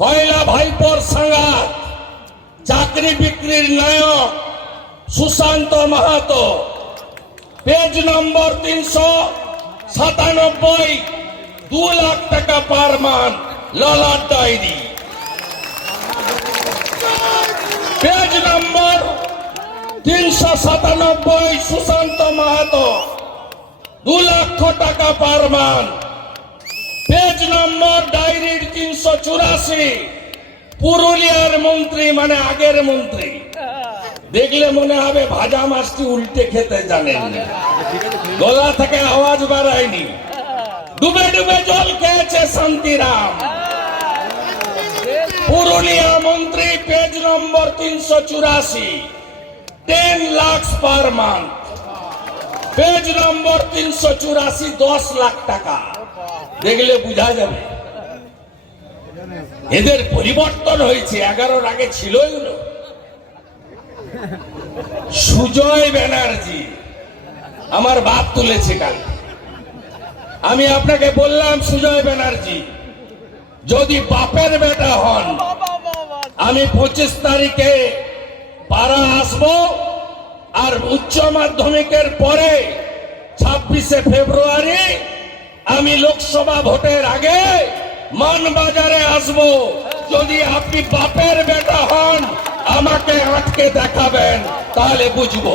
কয়লা ভাইপোর সাঙ্গাত, চাকরি বিক্রির নায়ক সুশান্ত মাহাতো, পেজ নম্বর 397, 2 লাখ টাকা পার মান ললাট diary. Page number 397, Sushanta Mahato, 2 লক্ষ টাকা পার মান। পেজ নম্বর ডায়েরির 384, পুরুলিয়ার মন্ত্রী মানে আগের মন্ত্রী, দেখলে মনে হবে ভাজা মাছটি উল্টে খেতে জানেন, গলা থেকে আওয়াজ বাড়ায়নি, ডুবে ডুবে জল খেয়েছে শান্তিরাম। পুরুলিয়া মন্ত্রী, পেজ নম্বর 384, 10 লাখ পার মান্থ। পেজ নম্বর 384, 10 লাখ টাকা, দেখলে বোঝা যাবে এদের পরিবর্তন হয়েছে। 11-র আগে ছিল এগুলো। সুজয় ব্যানার্জি আমার বাপ তুলেছে কাল। আমি আপনাকে বললাম, সুজয় ব্যানার্জি যদি বাপের বেটা হন, আমি 25 তারিখে পাড়া আসবো, আর উচ্চ মাধ্যমিকের পরে 26শে ফেব্রুয়ারি আমি লোকসভা ভোটের আগে মানবাজারে আসবো। যদি আপনি বাপের বেটা হন, আমাকে আটকে দেখাবেন, তাহলে বুঝবো।